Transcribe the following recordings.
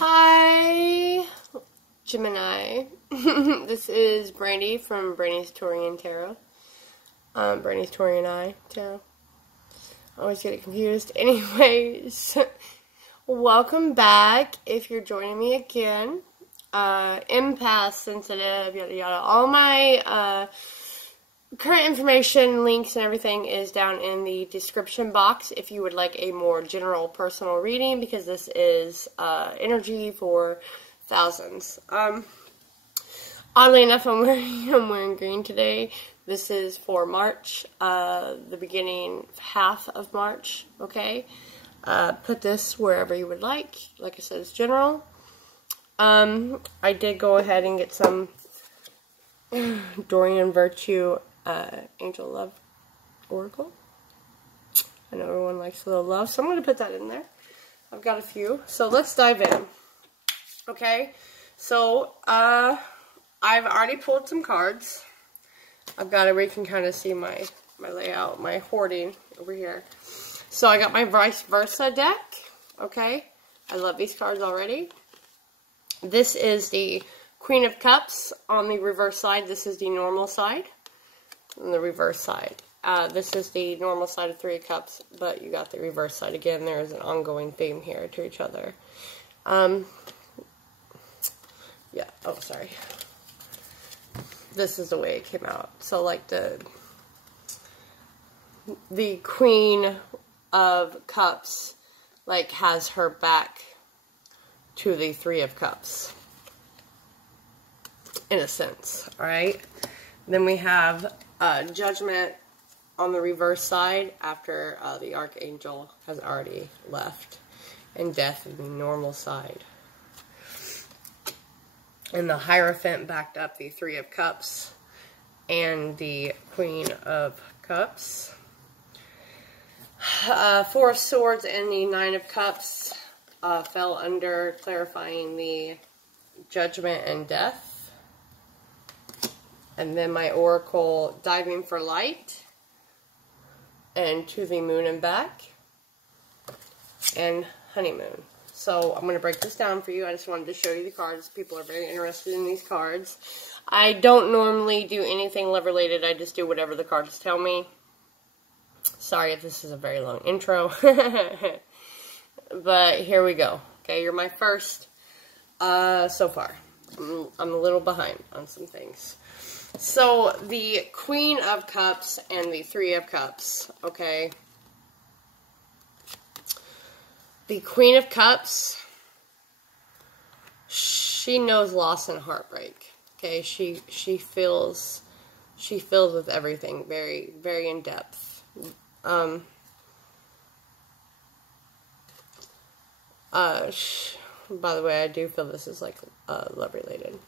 Hi, Gemini. This is Brandy from Brandy's Torian Tarot. Brandy's Torian Eye Tarot. I always get it confused. Anyways, welcome back if you're joining me again. Empath, sensitive, yada yada. All my current information, links, and everything is down in the description box if you would like a more general personal reading, because this is energy for thousands. Oddly enough, I'm wearing green today. This is for March, the beginning half of March, okay? Put this wherever you would like. Like I said, it's general. I did go ahead and get some Dorian Virtue Angel Love Oracle. I know everyone likes a little love, so I'm going to put that in there. I've got a few. So let's dive in. Okay, so I've already pulled some cards. I've got it where you can kind of see my layout, my hoarding over here. So I got my vice versa deck. Okay, I love these cards already. This is the Queen of Cups on the reverse side. This is the normal side. On the reverse side. This is the normal side of Three of Cups, but you got the reverse side. Again, there is an ongoing theme here to each other. Yeah, oh, sorry. This is the way it came out. So, like, the Queen of Cups, like, has her back to the Three of Cups. In a sense, alright? Then we have Judgment on the reverse side after the Archangel has already left. And Death on the normal side. And the Hierophant backed up the Three of Cups and the Queen of Cups. Four of Swords and the Nine of Cups fell under, clarifying the Judgment and Death. And then my Oracle, Diving for Light, and To the Moon and Back, and Honeymoon. So I'm going to break this down for you. I just wanted to show you the cards. People are very interested in these cards. I don't normally do anything love related. I just do whatever the cards tell me. Sorry if this is a very long intro. But here we go. Okay, you're my first so far. I'm a little behind on some things. So, the Queen of Cups and the Three of Cups, okay? The Queen of Cups, she knows loss and heartbreak, okay? She feels with everything very, very in depth. By the way, I do feel this is like love related.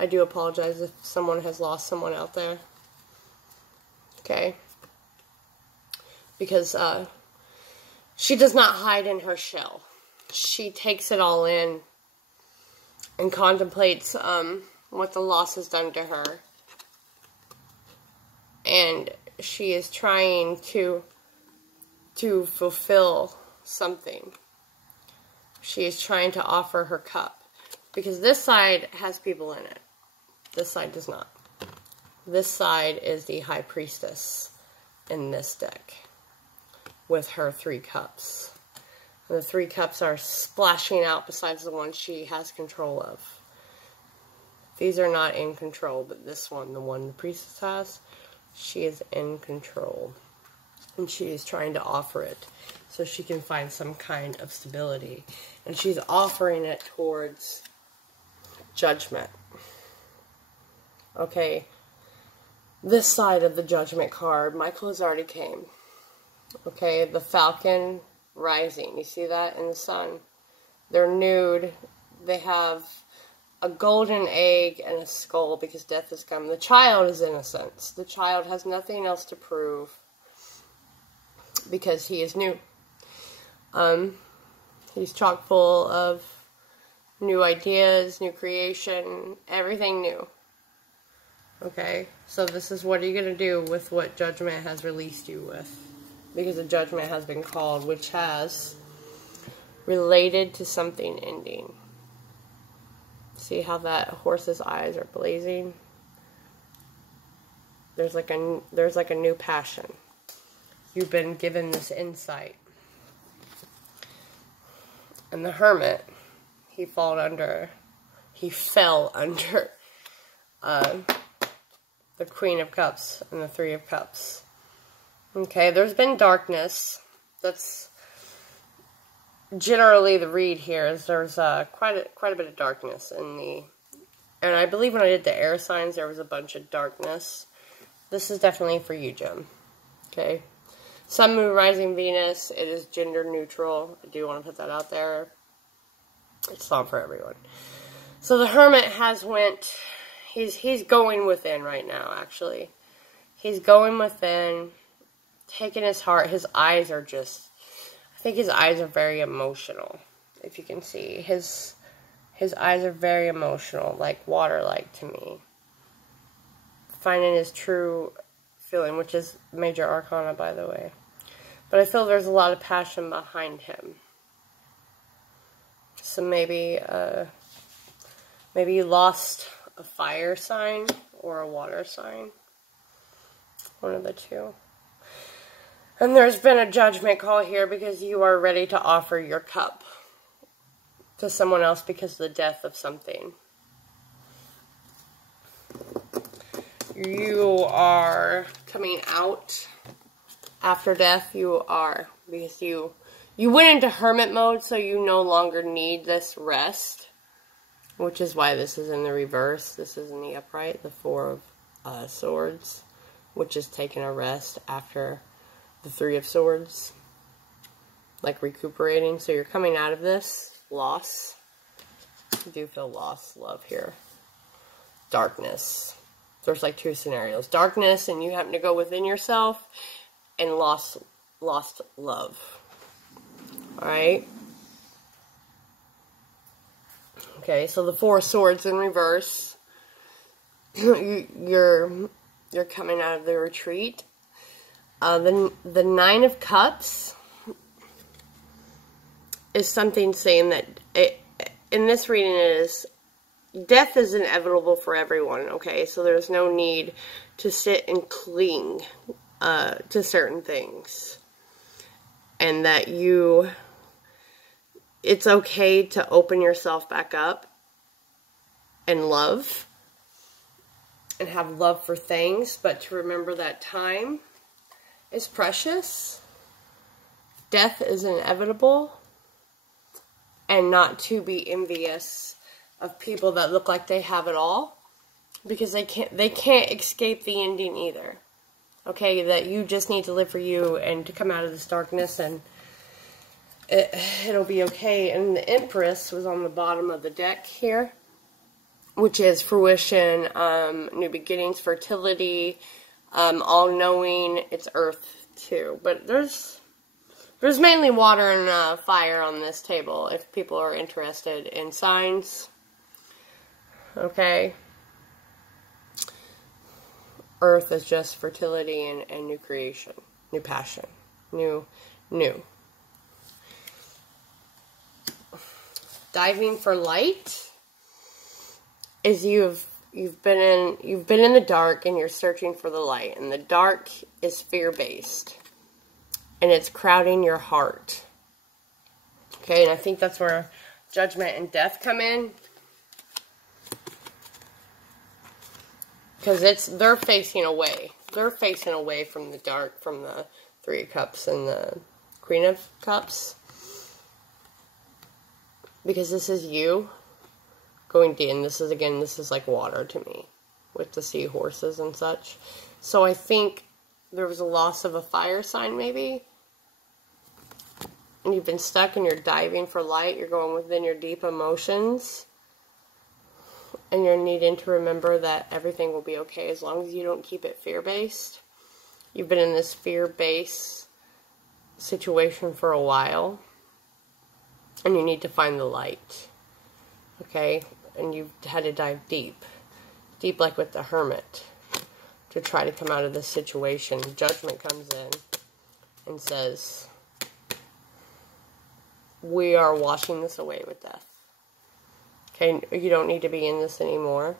I do apologize if someone has lost someone out there. Okay? Because she does not hide in her shell. She takes it all in and contemplates what the loss has done to her. And she is trying to fulfill something. She is trying to offer her cup. Because this side has people in it. This side does not. This side is the High Priestess in this deck with her Three Cups. And the Three Cups are splashing out besides the one she has control of. These are not in control, but this one, the one the Priestess has, she is in control. And she is trying to offer it so she can find some kind of stability. And she's offering it towards Judgment. Okay, this side of the Judgment card, Michael has already came. Okay, the Falcon rising. You see that in the sun? They're nude. They have a golden egg and a skull because death has come. The child is innocent. The child has nothing else to prove because he is new. He's chock full of new ideas, new creation, everything new. Okay, so this is what are you going to do with what Judgment has released you with? Because the Judgment has been called, which has related to something ending. See how that horse's eyes are blazing? There's like a new passion. You've been given this insight. And the hermit, he fell under the Queen of Cups and the Three of Cups. Okay, there's been darkness. That's generally the read here. Is there's quite a bit of darkness in the, and I believe when I did the air signs, there was a bunch of darkness. This is definitely for you, Gem. Okay, Sun, Moon, Rising, Venus. It is gender neutral. I do want to put that out there. It's not for everyone. So the hermit has went. He's going within right now. Actually, he's going within, taking his heart. His eyes are just. I think his eyes are very emotional. If you can see, his eyes are very emotional, like water-like to me. Finding his true feeling, which is major arcana, by the way. But I feel there's a lot of passion behind him. So maybe you lost a fire sign or a water sign. One of the two. And there's been a judgment call here because you are ready to offer your cup to someone else because of the death of something. You are coming out after death. You are, because you went into hermit mode, so you no longer need this rest, which is why this is in the reverse. This is in the upright, the Four of Swords, which is taking a rest after the Three of Swords, like recuperating. So you're coming out of this loss. You do feel loss, love here. Darkness. There's like two scenarios. Darkness, and you happen to go within yourself, and lost love. Alright? Okay, so the Four of Swords in reverse. You're coming out of the retreat. The Nine of Cups is something saying that in this reading it is death is inevitable for everyone, okay? So there's no need to sit and cling to certain things. And that it's okay to open yourself back up and love. And have love for things, but to remember that time is precious. Death is inevitable. And not to be envious of people that look like they have it all, because they can't escape the ending either. Okay, that you just need to live for you and to come out of this darkness, and it'll be okay. And the Empress was on the bottom of the deck here, which is fruition, new beginnings, fertility, all-knowing. It's earth too, but there's mainly water and fire on this table if people are interested in signs. Okay. Earth is just fertility and new creation, new passion, new. Diving for light is you've been in the dark and you're searching for the light, and the dark is fear-based and it's crowding your heart. Okay, and I think that's where judgment and death come in. Because they're facing away. They're facing away from the dark, from the Three of Cups and the Queen of Cups. Because this is you going in. This is like water to me. With the seahorses and such. So I think there was a loss of a fire sign maybe. And you've been stuck and you're diving for light. You're going within your deep emotions. And you're needing to remember that everything will be okay as long as you don't keep it fear-based. You've been in this fear-based situation for a while. And you need to find the light. Okay? And you've had to dive deep. Deep like with the Hermit. To try to come out of this situation. Judgment comes in and says, we are washing this away with death. Okay, you don't need to be in this anymore.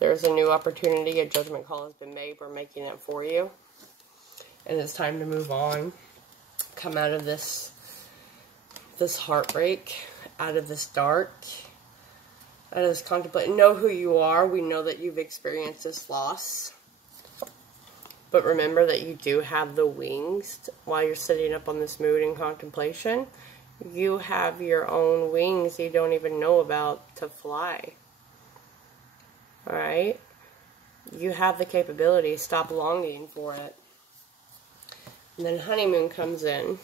There's a new opportunity. A judgment call has been made. We're making it for you. And it's time to move on. Come out of this heartbreak, out of this dark, out of this contemplate. Know who you are. We know that you've experienced this loss. But remember that you do have the wings while you're sitting up on this mood in contemplation. You have your own wings you don't even know about to fly. Alright? You have the capability. Stop longing for it. And then honeymoon comes in.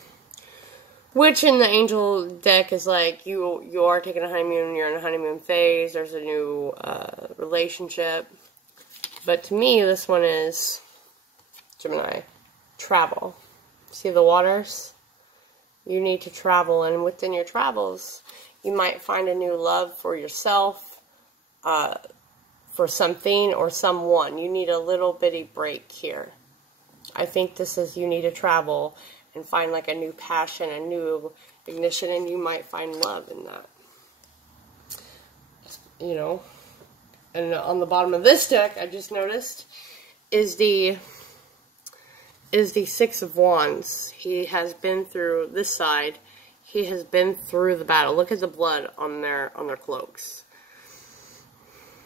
Which in the angel deck is like, you are taking a honeymoon, you're in a honeymoon phase, there's a new relationship. But to me, this one is, Gemini, travel. See the waters? You need to travel, and within your travels, you might find a new love for yourself, for something or someone. You need a little bitty break here. I think this is, you need to travel and find like a new passion, a new ignition, and you might find love in that. You know? And on the bottom of this deck, I just noticed, is the Six of Wands. He has been through this side. He has been through the battle. Look at the blood on their cloaks.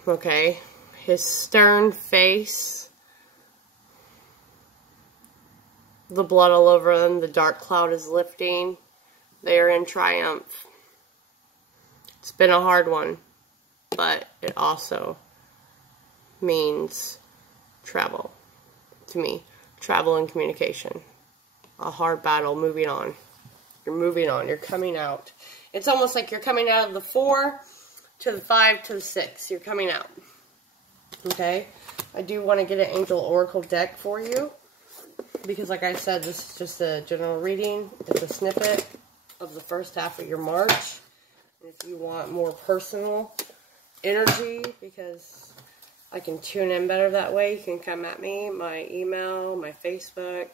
Okay? His stern face. The blood all over them. The dark cloud is lifting. They are in triumph. It's been a hard one. But it also means travel. To me. Travel and communication. A hard battle. Moving on. You're moving on. You're coming out. It's almost like you're coming out of the 4 to the 5 to the 6. You're coming out. Okay? I do want to get an angel oracle deck for you. Because like I said, this is just a general reading. It's a snippet of the first half of your March. And if you want more personal energy, because I can tune in better that way, you can come at me. My email, my Facebook,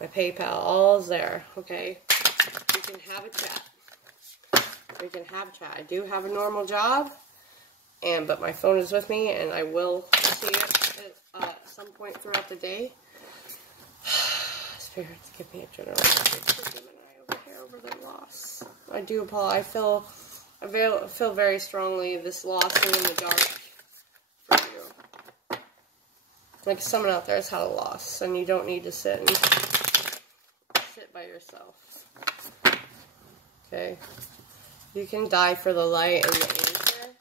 my PayPal, all is there. Okay? We can have a chat. We can have a chat. I do have a normal job, but my phone is with me, and I will see it at some point throughout the day. Spirits, give me a general message for Gemini over here over the loss. I do apologize. I feel very strongly this loss in the dark for you. Like someone out there has had a loss, and you don't need to sit by yourself. Okay? You can die for the light and the answer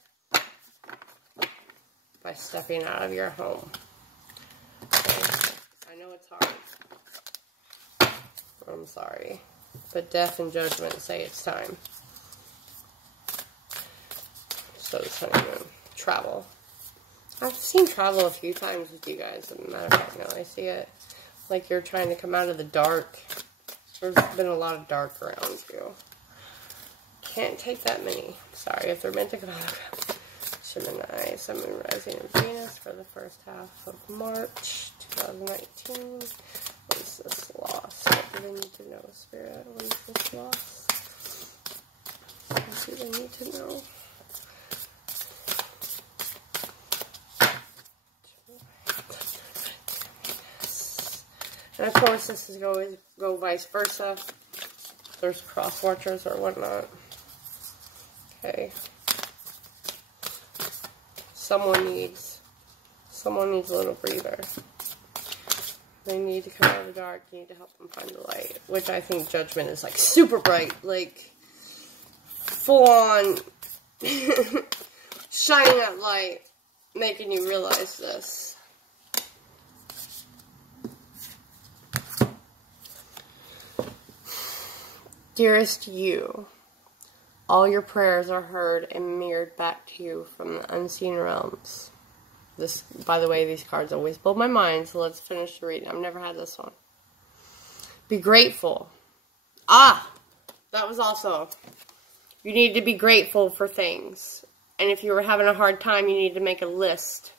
by stepping out of your home. Okay? I know it's hard. I'm sorry. But death and judgment say it's time. So this honeymoon. Travel. I've seen travel a few times with you guys. As a matter of fact, now I see it. Like you're trying to come out of the dark. There's been a lot of dark around you. Can't take that many. Sorry if they're meant to come out. Gemini, Sun, Moon, Rising, and Venus for the first half of March 2019. What is this loss? What do they need to know, Spirit? What is this loss? What do they need to know? And of course, this is going to go vice versa. There's cross watchers or whatnot. Okay. Someone needs a little breather. They need to come out of the dark. You need to help them find the light. Which I think judgment is like super bright. Like full on shining that light. Making you realize this. Dearest you, all your prayers are heard and mirrored back to you from the unseen realms. This, by the way, these cards always blow my mind, so let's finish the reading. I've never had this one. Be grateful. Ah! That was also, you need to be grateful for things. And if you were having a hard time, you need to make a list.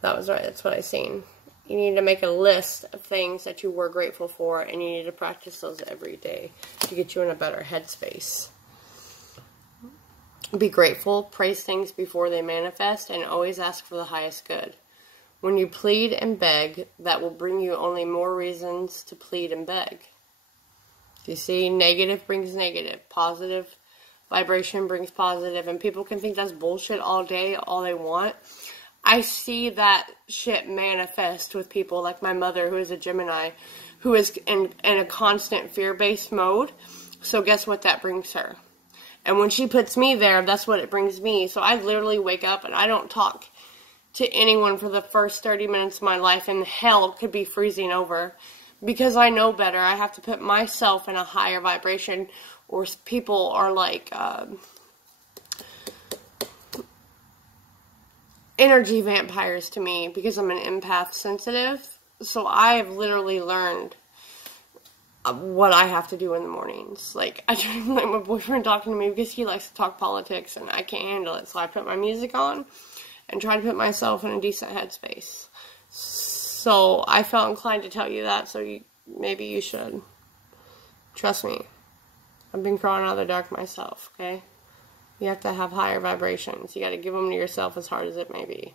That was right, that's what I seen. You need to make a list of things that you were grateful for, and you need to practice those every day to get you in a better headspace. Be grateful, praise things before they manifest, and always ask for the highest good. When you plead and beg, that will bring you only more reasons to plead and beg. You see, negative brings negative. Positive vibration brings positive. And people can think that's bullshit all day, all they want. I see that shit manifest with people like my mother, who is a Gemini, who is in a constant fear-based mode. So guess what that brings her? And when she puts me there, that's what it brings me. So I literally wake up and I don't talk to anyone for the first 30 minutes of my life, and hell could be freezing over. Because I know better. I have to put myself in a higher vibration, or people are like energy vampires to me, because I'm an empath sensitive. So I've literally learned what I have to do in the mornings. Like, I don't even like my boyfriend talking to me because he likes to talk politics and I can't handle it. So I put my music on and try to put myself in a decent headspace. So I felt inclined to tell you that, so maybe you should. Trust me. I've been crawling out of the dark myself, okay? You have to have higher vibrations. You got to give them to yourself, as hard as it may be.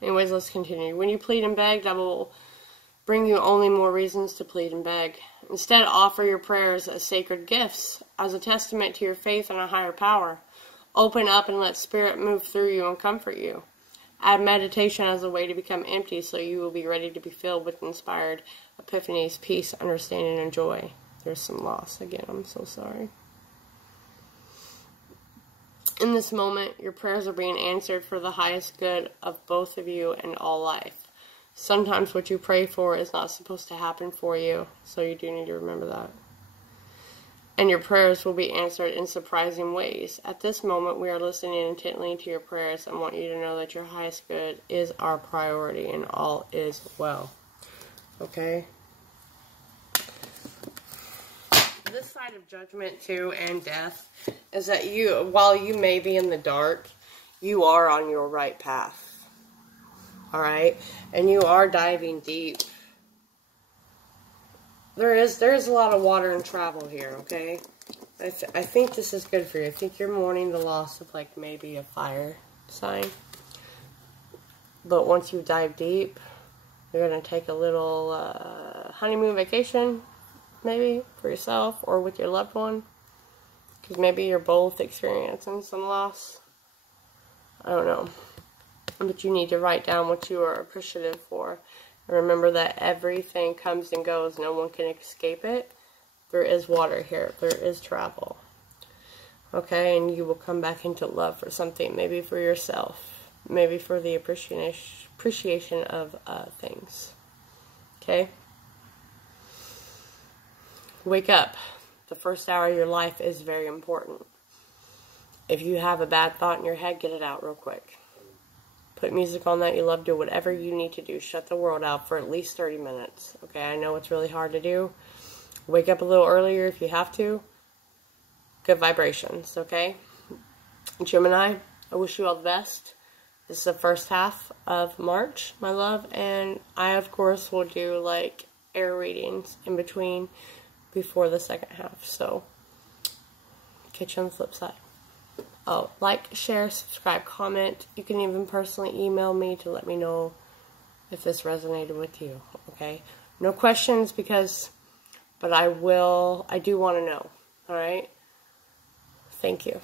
Anyways, let's continue. When you plead and beg, that will bring you only more reasons to plead and beg. Instead, offer your prayers as sacred gifts, as a testament to your faith in a higher power. Open up and let Spirit move through you and comfort you. Add meditation as a way to become empty, so you will be ready to be filled with inspired epiphanies, peace, understanding, and joy. There's some loss. Again, I'm so sorry. In this moment, your prayers are being answered for the highest good of both of you and all life. Sometimes what you pray for is not supposed to happen for you, so you do need to remember that. And your prayers will be answered in surprising ways. At this moment, we are listening intently to your prayers and want you to know that your highest good is our priority and all is well. Okay? This side of judgment, too, and death, is that you, while you may be in the dark, you are on your right path. Alright? And you are diving deep. There is a lot of water and travel here, okay? I think this is good for you. I think you're mourning the loss of, like, maybe a fire sign. But once you dive deep, you're going to take a little honeymoon vacation, maybe, for yourself or with your loved one. Because maybe you're both experiencing some loss. I don't know. But you need to write down what you are appreciative for. Remember that everything comes and goes. No one can escape it. There is water here. There is travel. Okay? And you will come back into love for something. Maybe for yourself. Maybe for the appreciation of things. Okay? Wake up. The first hour of your life is very important. If you have a bad thought in your head, get it out real quick. Put music on that you love. Do whatever you need to do. Shut the world out for at least 30 minutes. Okay, I know it's really hard to do. Wake up a little earlier if you have to. Good vibrations, okay? Gemini, I wish you all the best. This is the first half of March, my love. And I, of course, will do, like, air readings in between before the second half. So, catch you on the flip side. Oh, like, share, subscribe, comment. You can even personally email me to let me know if this resonated with you, okay? No questions but I do want to know, alright? Thank you.